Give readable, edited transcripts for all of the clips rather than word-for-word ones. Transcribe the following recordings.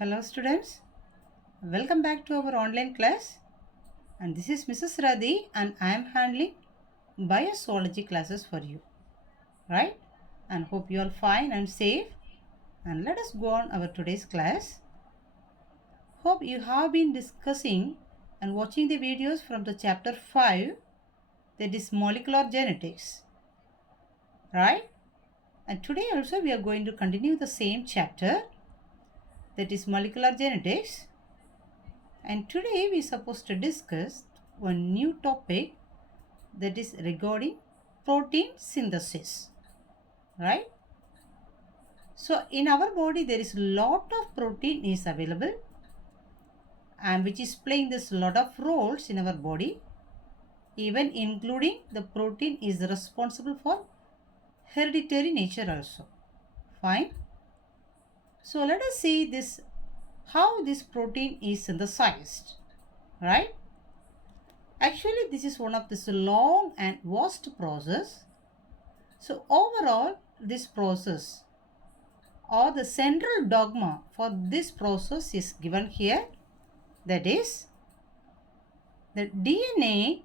Hello students, welcome back to our online class, and this is Mrs. Radhi and I am handling Bio-zoology classes for you, right? And hope you all fine and safe, and let us go on our today's class. Hope you have been discussing and watching the videos from the chapter 5, that is molecular genetics, right? And today also we are going to continue the same chapter, that is molecular genetics. And today we are supposed to discuss one new topic, that is regarding protein synthesis, right? So in our body there is a lot of protein is available, and which is playing this lot of roles in our body, even including the protein is responsible for hereditary nature also. Fine. So let us see this, how this protein is synthesized, right? Actually, this is one of this long and vast process. So overall, this process or the central dogma for this process is given here. That is, the DNA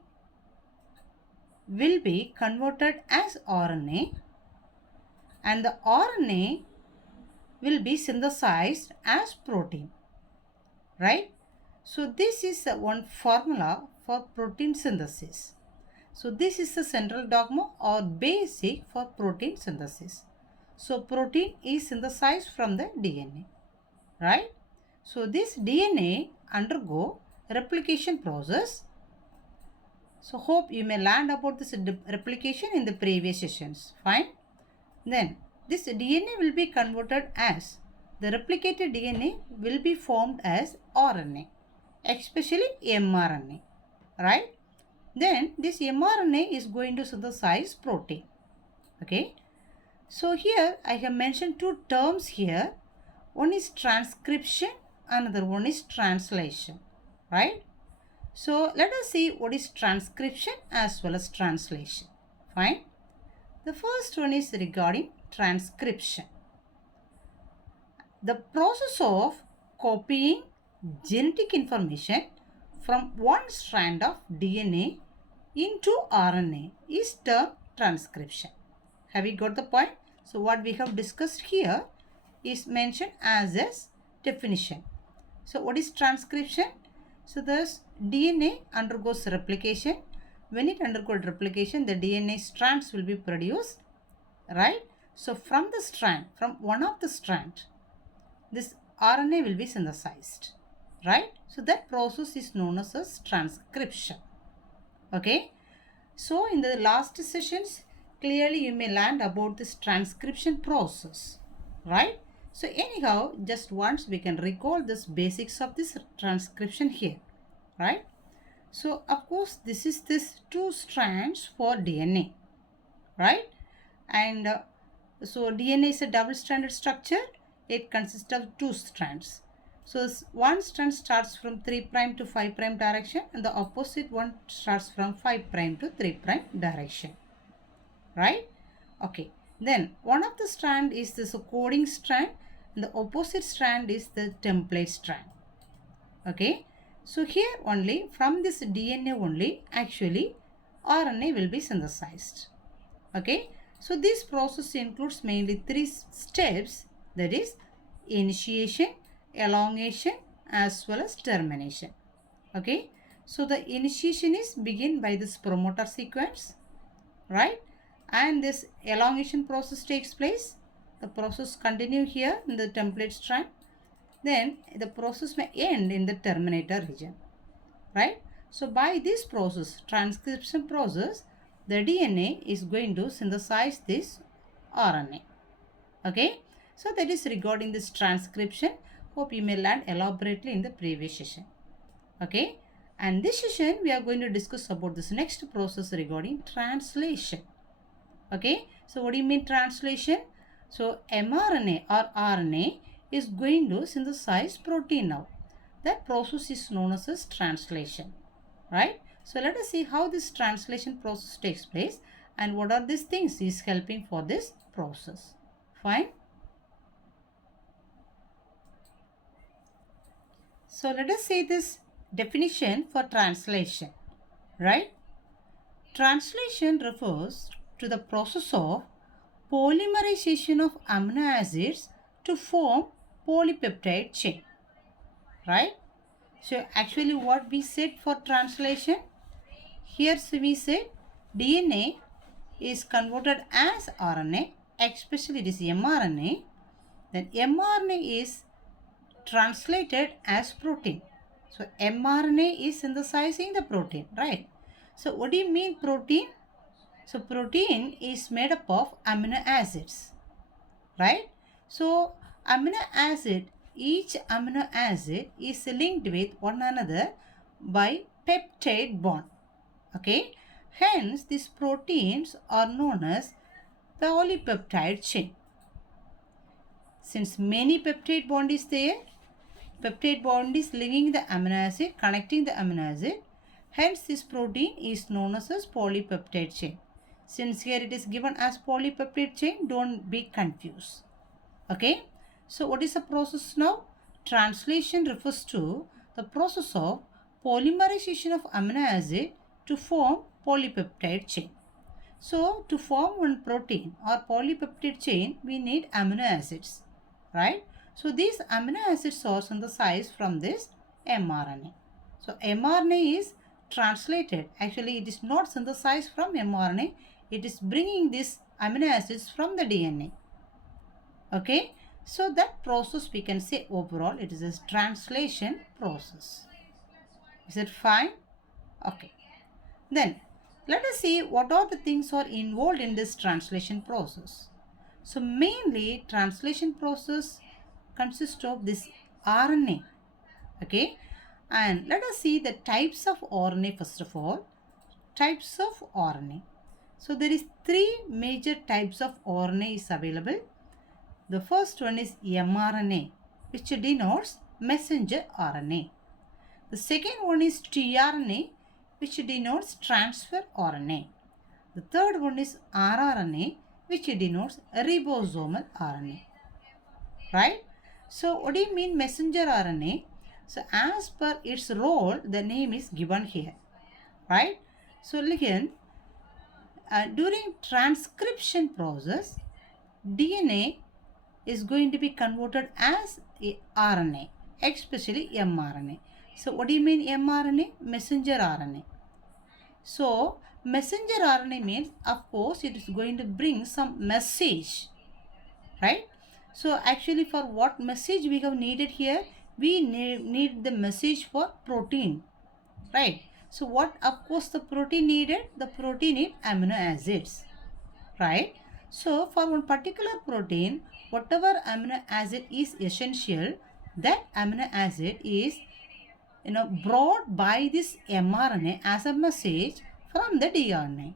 will be converted as RNA, and the RNA will be synthesized as protein, right? So this is one formula for protein synthesis. So this is the central dogma or basic for protein synthesis. So protein is synthesized from the DNA, right? So this DNA undergo replication process. So hope you may learn about this replication in the previous sessions. Fine. Then this DNA will be converted as the replicated DNA will be formed as RNA, especially mRNA, right? Then this mRNA is going to synthesize protein. Okay. So here I have mentioned two terms here. One is transcription, another one is translation, right? So let us see what is transcription as well as translation. Fine. The first one is regarding transcription. The process of copying genetic information from one strand of DNA into RNA is termed transcription. Have you got the point? So what we have discussed here is mentioned as a definition. So what is transcription? So this DNA undergoes replication. When it undergoes replication, the DNA strands will be produced, right? So from the strand, from one of the strand, this RNA will be synthesized, right? So that process is known as transcription. Okay. So in the last sessions, clearly you may learn about this transcription process, right? So anyhow, just once we can recall this basics of this transcription here, right? So of course, this is this two strands for DNA, right? And so DNA is a double-stranded structure. It consists of two strands. So one strand starts from 3' to 5' direction, and the opposite one starts from 5' to 3' direction, right? Okay. Then one of the strand is this coding strand, and the opposite strand is the template strand. Okay. So here only from this DNA only actually RNA will be synthesized. Okay. So this process includes mainly three steps, that is initiation, elongation as well as termination. Okay. So the initiation is begin by this promoter sequence, right? And this elongation process takes place. The process continue here in the template strand. Then the process may end in the terminator region, right? So by this process, transcription process, the DNA is going to synthesize this RNA. Okay. So that is regarding this transcription. Hope you may learn elaborately in the previous session. Okay. And this session we are going to discuss about this next process regarding translation. Okay. So what do you mean translation? So mRNA or RNA is going to synthesize protein now. That process is known as translation, right? So let us see how this translation process takes place and what are these things is helping for this process. Fine. So let us see this definition for translation, right? Translation refers to the process of polymerization of amino acids to form polypeptide chain, right? So actually what we said for translation, here we said DNA is converted as RNA, especially this mRNA. Then mRNA is translated as protein. So mRNA is synthesizing the protein, right? So what do you mean protein? So protein is made up of amino acids, right? So amino acid, each amino acid is linked with one another by peptide bond. Okay, hence these proteins are known as the polypeptide chain. Since many peptide bond is there, peptide bond is linking the amino acid, connecting the amino acid, hence this protein is known as polypeptide chain. Since here it is given as polypeptide chain, don't be confused. Okay, so what is the process now? Translation refers to the process of polymerization of amino acid to form polypeptide chain. So to form one protein or polypeptide chain, we need amino acids, right? So these amino acids are synthesized from this mRNA. So mRNA is translated. Actually, it is not synthesized from mRNA. It is bringing these amino acids from the DNA. Okay, so that process we can say overall it is a translation process. Is it fine? Okay. Then let us see what are the things are involved in this translation process. So mainly translation process consists of this RNA. Okay, and let us see the types of RNA first of all. Types of RNA. So there is three major types of RNA is available. The first one is mRNA, which denotes messenger RNA. The second one is tRNA, which denotes transfer RNA. The third one is rRNA, which denotes ribosomal RNA. Right? So, what do you mean messenger RNA? So, as per its role, the name is given here. Right? So, again, during transcription process, DNA is going to be converted as a RNA, especially mRNA. So what do you mean mRNA? Messenger RNA. So messenger RNA means, of course, it is going to bring some message, right? So actually for what message we have needed here? We need the message for protein, right? So what, of course, the protein needed? The protein need amino acids, right? So for one particular protein, whatever amino acid is essential, that amino acid is brought by this mRNA as a message from the DNA,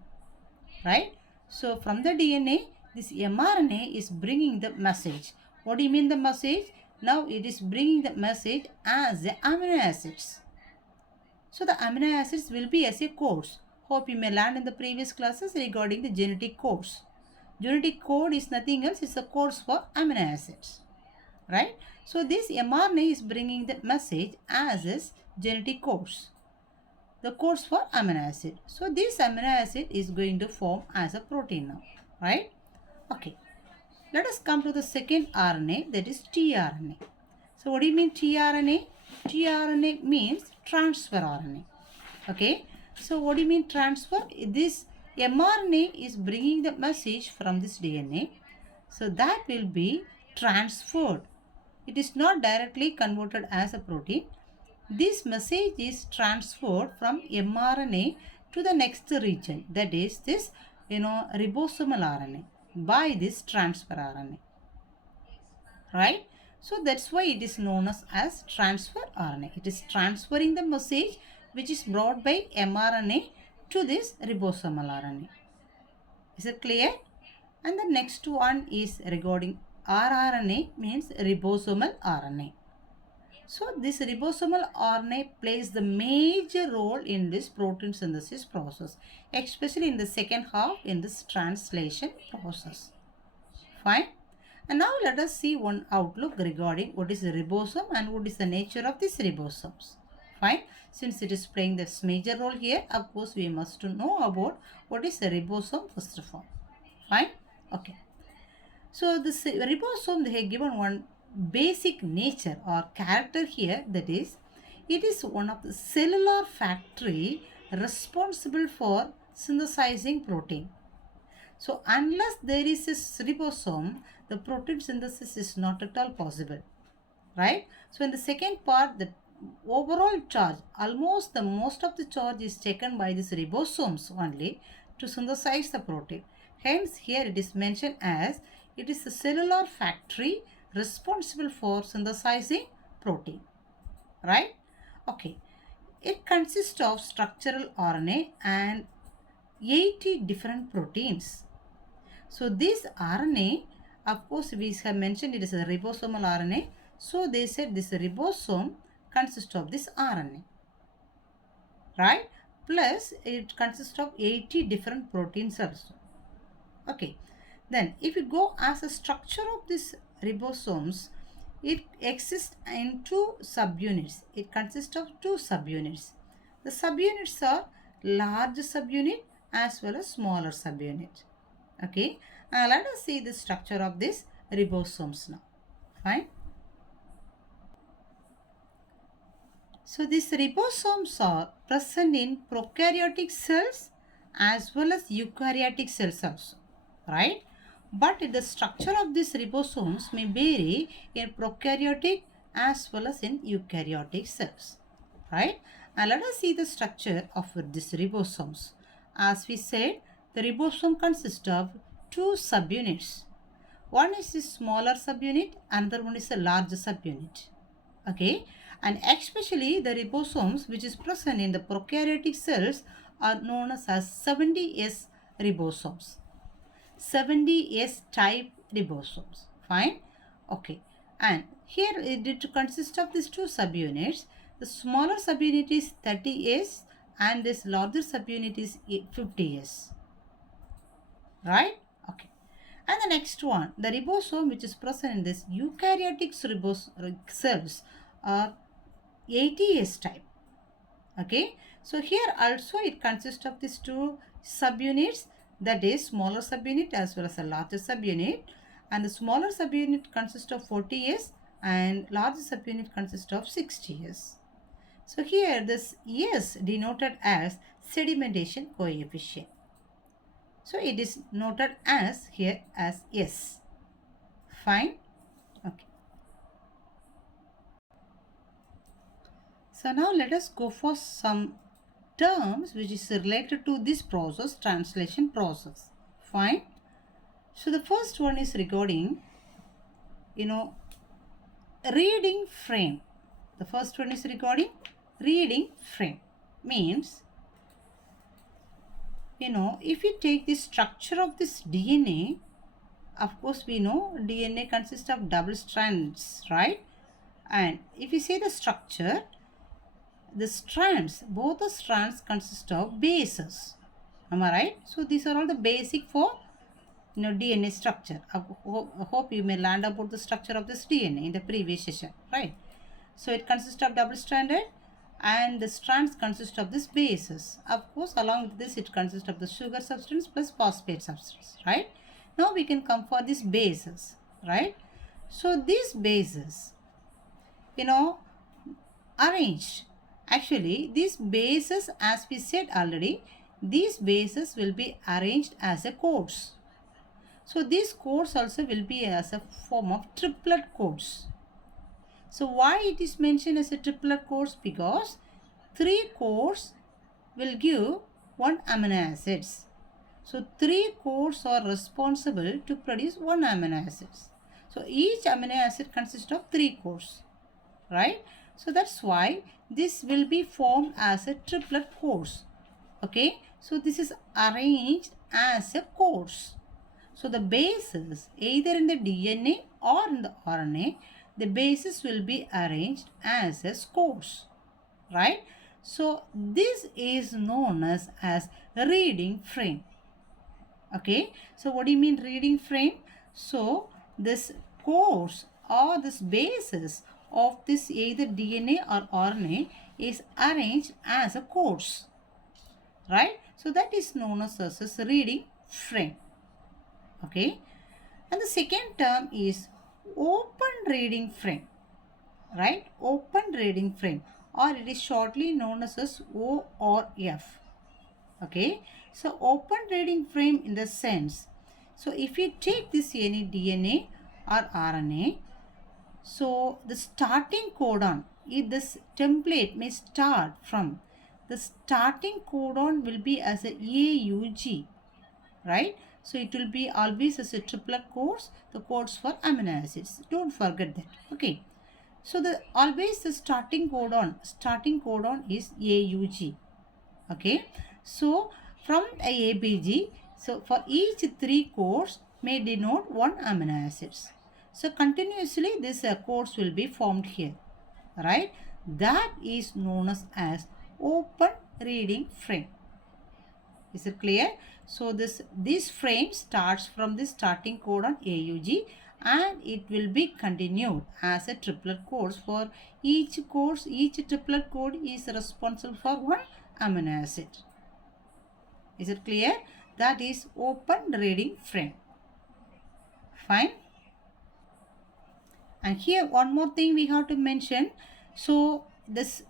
right? So from the DNA, this mRNA is bringing the message. What do you mean the message? Now it is bringing the message as the amino acids. So the amino acids will be as a codes. Hope you may learn in the previous classes regarding the genetic codes. Genetic code is nothing else, it's a codes for amino acids, right? So this mRNA is bringing the message as is genetic codes, the codes for amino acid. So this amino acid is going to form as a protein now, right? Okay, let us come to the second RNA, that is tRNA. So what do you mean tRNA? tRNA means transfer RNA. Okay, so what do you mean transfer? This mRNA is bringing the message from this DNA, so that will be transferred. It is not directly converted as a protein. This message is transferred from mRNA to the next region, that is this ribosomal RNA, by this transfer RNA, right? So that's why it is known as transfer RNA. It is transferring the message which is brought by mRNA to this ribosomal RNA. Is it clear? And the next one is regarding rRNA, means ribosomal RNA. So this ribosomal RNA plays the major role in this protein synthesis process, especially in the second half in this translation process. Fine. And now let us see one outlook regarding what is the ribosome and what is the nature of these ribosomes. Fine. Since it is playing this major role here, of course we must know about what is the ribosome first of all. Fine. Okay. So this ribosome, they have given one basic nature or character here, that is, it is one of the cellular factory responsible for synthesizing protein. So unless there is a ribosome, the protein synthesis is not at all possible, right? So in the second part, the overall charge, almost the most of the charge is taken by these ribosomes only to synthesize the protein. Hence here it is mentioned as it is the cellular factory responsible for synthesizing protein, right? Okay. It consists of structural RNA and 80 different proteins. So this RNA, of course, we have mentioned it is a ribosomal RNA. So they said this ribosome consists of this RNA, right? Plus it consists of 80 different proteins also. Okay. Then if you go as a structure of this ribosomes, it exists in two subunits. It consists of two subunits. The subunits are large subunit as well as smaller subunit. Okay. Let us see the structure of this ribosomes now. Fine. So these ribosomes are present in prokaryotic cells as well as eukaryotic cells also, right? But the structure of these ribosomes may vary in prokaryotic as well as in eukaryotic cells, right? And let us see the structure of these ribosomes. As we said, the ribosome consists of two subunits. One is the smaller subunit, another one is a larger subunit. Okay, and especially the ribosomes which is present in the prokaryotic cells are known as 70S ribosomes. 70S type ribosomes. Fine. Okay. And here it consists of these two subunits. The smaller subunit is 30S and this larger subunit is 50S. Right? Okay. And the next one, the ribosome which is present in this eukaryotic cells are 80S type. Okay. So here also it consists of these two subunits, that is smaller subunit as well as a larger subunit, and the smaller subunit consists of 40S and larger subunit consists of 60S. So here this S denoted as sedimentation coefficient. So it is noted as here as S. Fine. Okay. So now let us go for some terms which is related to this process, translation process. Fine. So the first one is regarding, reading frame. The first one is regarding reading frame. Means, if you take the structure of this DNA, of course we know DNA consists of double strands, right? And if you say the structure, the strands, both the strands consist of bases. Am I right? So these are all the basic for DNA structure. I hope you may learn about the structure of this DNA in the previous session, right? So it consists of double stranded and the strands consist of this bases. Of course, along with this it consists of the sugar substance plus phosphate substance, right? Now we can come for these bases, right? So these bases, arranged. Actually, these bases, as we said already, these bases will be arranged as a codes. So these codes also will be as a form of triplet codes. So why it is mentioned as a triplet codes? Because 3 codes will give 1 amino acids. So 3 codes are responsible to produce 1 amino acids. So each amino acid consists of 3 codes, right? So that's why this will be formed as a triplet codes. Okay, so this is arranged as a codes. So the bases, either in the DNA or in the RNA, the bases will be arranged as a codes, right? So this is known as reading frame. Okay, so what do you mean reading frame? So this course or this basis of this either DNA or RNA is arranged as a course, right? So that is known as a reading frame. Okay, and the second term is open reading frame, right? Open reading frame, or it is shortly known as O or F. Okay, so open reading frame in the sense, so if you take this any DNA or RNA, so the starting codon, if this template may start from, the starting codon will be as a AUG, right? So it will be always as a triplet codes, the codes for amino acids. Don't forget that. Okay. So the always the starting codon is AUG. Okay. So from a ABG, so for each 3 codes may denote 1 amino acids. So continuously this codes will be formed here, right? That is known as open reading frame. Is it clear? So this frame starts from the starting codon AUG and it will be continued as a triplet codes. For each codes, each triplet code is responsible for 1 amino acid. Is it clear? That is open reading frame. Fine. And here one more thing we have to mention. So this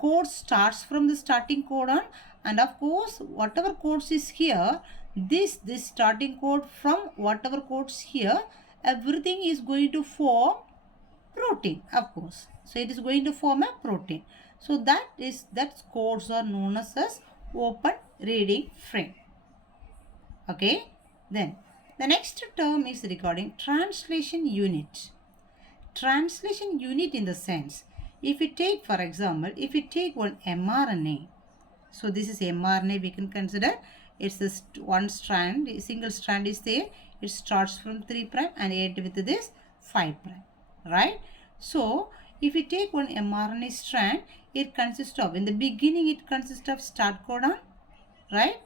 code starts from the starting codon, and of course whatever codes is here, this starting code from whatever codes here, everything is going to form protein, of course. So it is going to form a protein. So that codes are known as open reading frame. Okay. Then the next term is regarding translation unit. Translation unit in the sense, if we take, for example, if we take one mRNA, so this is mRNA, we can consider it's this one strand, single strand is there, it starts from 3 prime and end with this 5 prime, right? So if we take one mRNA strand, it consists of, in the beginning it consists of start codon, right?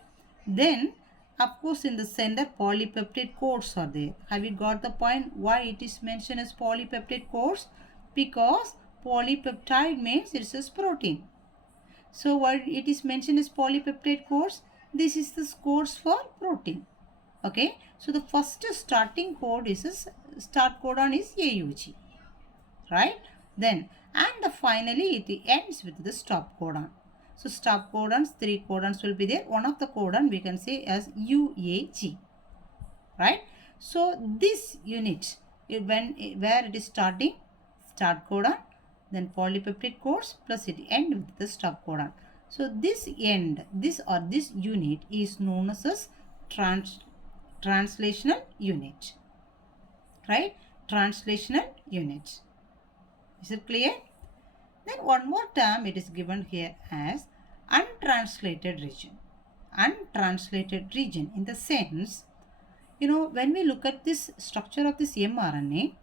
Then of course in the center polypeptide codes are there. Have you got the point why it is mentioned as polypeptide codes? Because polypeptide means it is protein. So why it is mentioned as polypeptide codes? This is the codes for protein. Okay, so the first starting code is start codon is AUG, right? Then and finally it ends with the stop codon. So stop codons, 3 codons will be there. One of the codon we can say as UAG, right? So this unit, where it is starting, start codon, then polypeptide codes plus it end with the stop codon. So this end, this unit is known as translational unit, right? Translational unit. Is it clear? Then one more term it is given here as untranslated region. Untranslated region in the sense, when we look at this structure of this mRNA,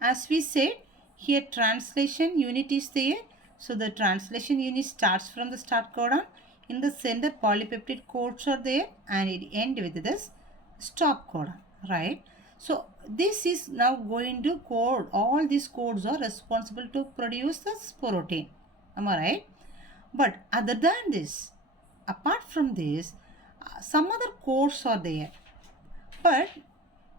as we said, here translation unit is there. So the translation unit starts from the start codon. In the center polypeptide codes are there and it ends with this stop codon, right? So this is now going to code, all these codes are responsible to produce this protein. Am I right? But other than this, apart from this, some other codes are there. But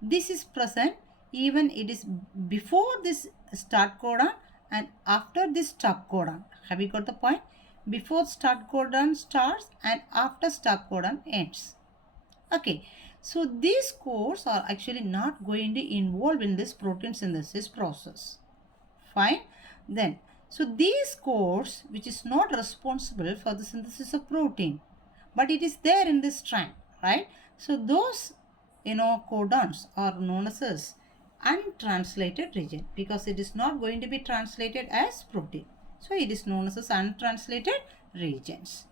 this is present even it is before this start codon and after this stop codon. Have you got the point? Before start codon starts and after stop codon ends. Okay. So these codes are actually not going to involve in this protein synthesis process. Fine. Then, so these codes which is not responsible for the synthesis of protein, but it is there in this strand, right? So those codons are known as untranslated region because it is not going to be translated as protein. So it is known as untranslated regions.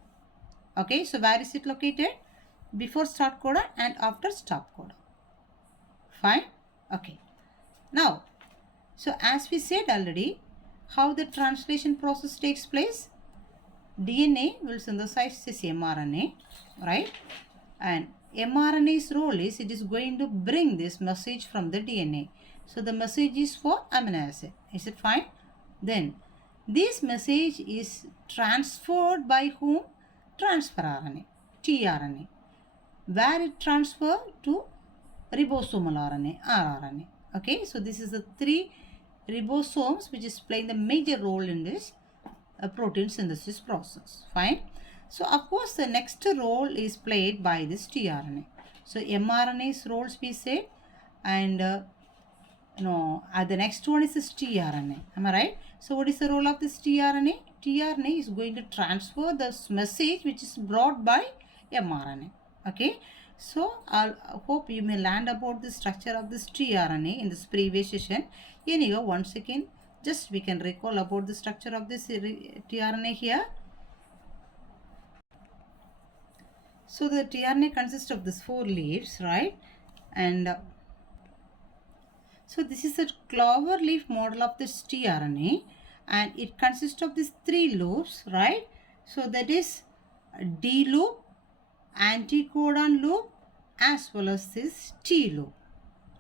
Okay. So where is it located? Before start codon and after stop codon. Fine. Okay. Now, so as we said already, how the translation process takes place, DNA will synthesize this mRNA, right? And mRNA's role is it is going to bring this message from the DNA. So the message is for amino acid. Is it fine? Then this message is transferred by whom? Transfer RNA, tRNA. Where it transfer to ribosomal RNA, rRNA. Okay, so this is the three ribosomes which is playing the major role in this protein synthesis process. Fine. So of course the next role is played by this tRNA. So mRNA's roles we said, and the next one is this tRNA. Am I right? So what is the role of this tRNA? tRNA is going to transfer this message which is brought by mRNA. Okay. So I hope you may learn about the structure of this tRNA in this previous session. Anyhow, once again, just we can recall about the structure of this tRNA here. So the tRNA consists of these 4 leaves, right? And so this is a clover leaf model of this tRNA, and it consists of these 3 loops, right? So that is D loop, anticodon loop, as well as this T loop,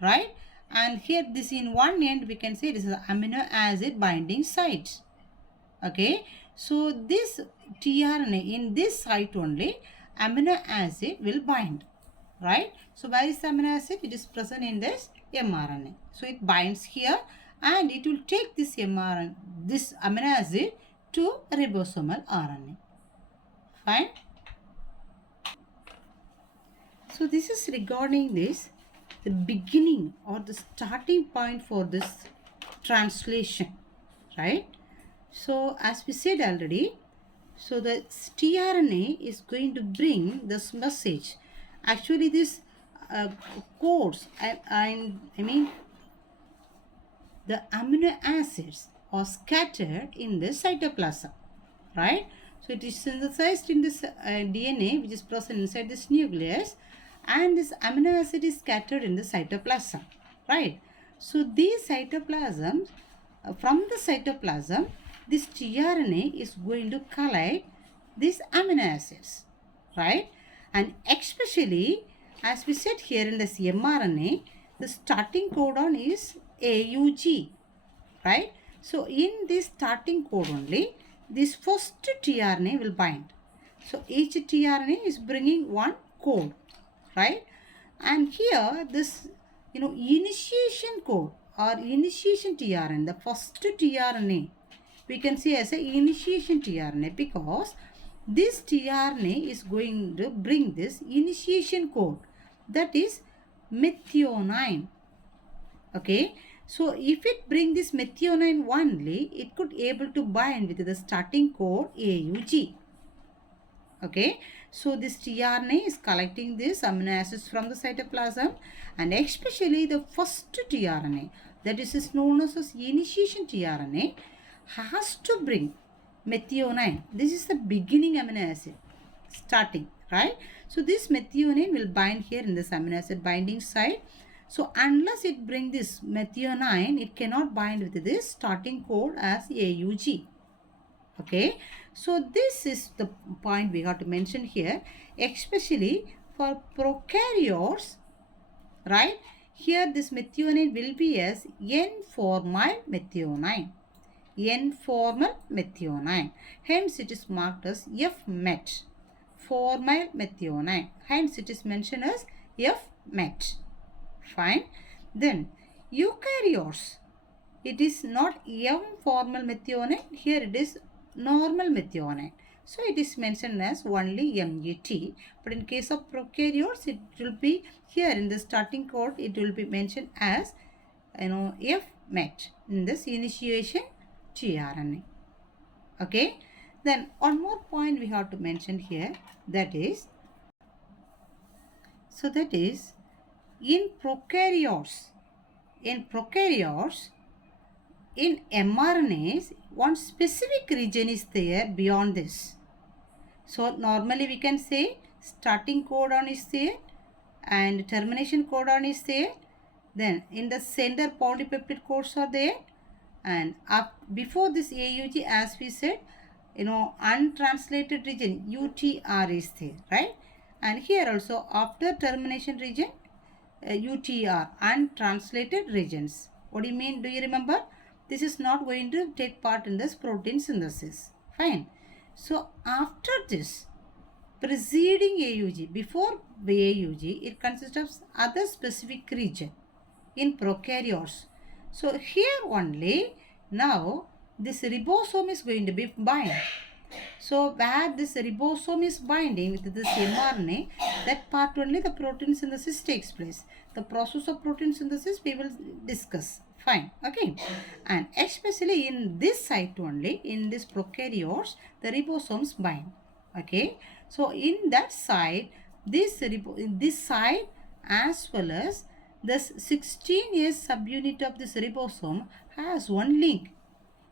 right? And here this in one end we can say this is amino acid binding sites. Okay, so this tRNA in this site only amino acid will bind, right? So where is the amino acid? It is present in this mRNA. So it binds here and it will take this mRNA, this amino acid to ribosomal RNA. Fine. So this is regarding this, the beginning or the starting point for this translation, right? So as we said already, so the tRNA is going to bring this message. Actually this codes, I mean the amino acids are scattered in the cytoplasm, right? So it is synthesized in this DNA which is present inside this nucleus, and this amino acid is scattered in the cytoplasm, right? So these cytoplasms, from the cytoplasm, this tRNA is going to collect these amino acids, right? And especially, as we said here in this mRNA, the starting codon is AUG, right? So in this starting code only, this first tRNA will bind. So each tRNA is bringing one code, right? And here this initiation code or initiation tRNA, the first tRNA, we can say as a initiation tRNA, because this tRNA is going to bring this initiation code, that is methionine. Okay, so if it bring this methionine only, it could able to bind with the starting code AUG. Okay, so this tRNA is collecting this amino acids from the cytoplasm, and especially the first tRNA, that is known as initiation tRNA, has to bring methionine. This is the beginning amino acid, starting, right? So this methionine will bind here in this amino acid binding site. So unless it bring this methionine, it cannot bind with this starting code as AUG. Okay, so this is the point we have to mention here, especially for prokaryotes, right? Here this methionine will be as N-formyl methionine. N-formyl methionine. Hence it is marked as F-met. Formyl methionine. Hence it is mentioned as F-met. Fine. Then eukaryotes. It is not M-formyl methionine. Here it is normal methionine. So it is mentioned as only MET. But in case of prokaryotes, it will be here in the starting code. It will be mentioned as F-met in this initiation tRNA. Okay. Then one more point we have to mention here, that is, so that is in prokaryotes, in mRNAs, one specific region is there beyond this. So normally we can say starting codon is there and termination codon is there. Then in the center polypeptide codes are there, and before this AUG, as we said, untranslated region UTR is there, right? And here also after termination region, UTR, untranslated regions. What do you mean? Do you remember? This is not going to take part in this protein synthesis. Fine. So after this, preceding AUG, before AUG, it consists of other specific region in prokaryotes. So here only now this ribosome is going to be bind. So where this ribosome is binding with this mRNA, that part only the protein synthesis takes place. The process of protein synthesis we will discuss. Fine. Okay. And especially in this site only, in this prokaryotes, the ribosomes bind. Okay. So in that site, this site as well as this 16S subunit of this ribosome has one link.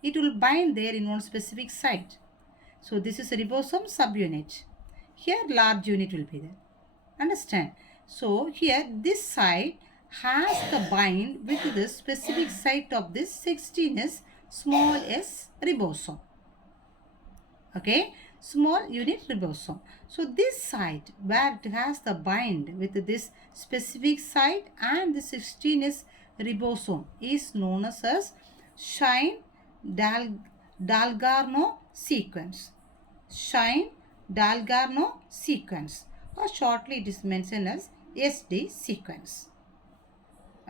It will bind there in one specific site. So this is a ribosome subunit. Here large unit will be there. Understand? So here this site has the bind with the specific site of this 16S small s ribosome. Okay, small unit ribosome. So this site where it has the bind with this specific site and the 16S ribosome is known as Shine Dalgarno sequence. Shine Dalgarno sequence, or shortly it is mentioned as SD sequence.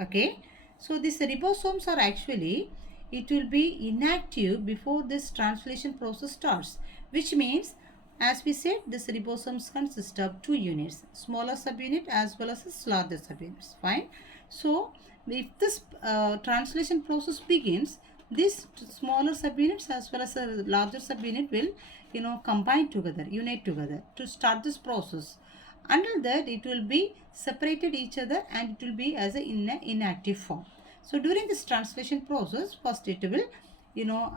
Okay, so these ribosomes are actually, it will be inactive before this translation process starts, which means as we said this ribosomes consist of two units, smaller subunit as well as larger subunits. Fine. So if this translation process begins, these smaller subunits as well as a larger subunit will combine together, unite together to start this process. Until that it will be separated each other and it will be as in an inactive form. So during this translation process, first it will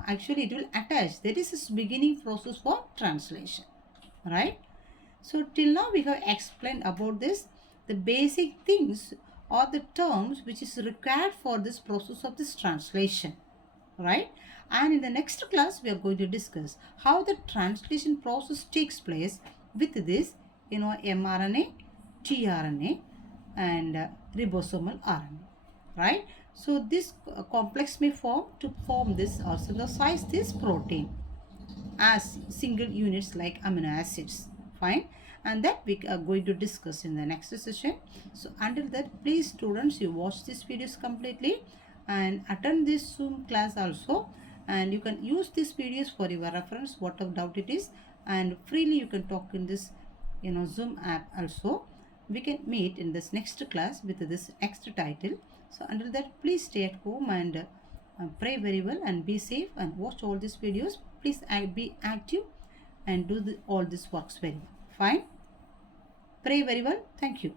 actually it will attach. That is its beginning process for translation, right? So till now we have explained about this, the basic things or the terms which is required for this process of this translation, right? And in the next class we are going to discuss how the translation process takes place with this mRNA, TRNA and ribosomal RNA, right? So this complex may form to form this or synthesize this protein as single units like amino acids. Fine. And that we are going to discuss in the next session. So until that, please students, you watch these videos completely and attend this Zoom class also, and you can use these videos for your reference whatever doubt it is, and freely you can talk in this Zoom app also. We can meet in this next class with this next title. So until that, please stay at home and pray very well and be safe and watch all these videos. Please be active and do all these works very well. Fine. Pray very well. Thank you.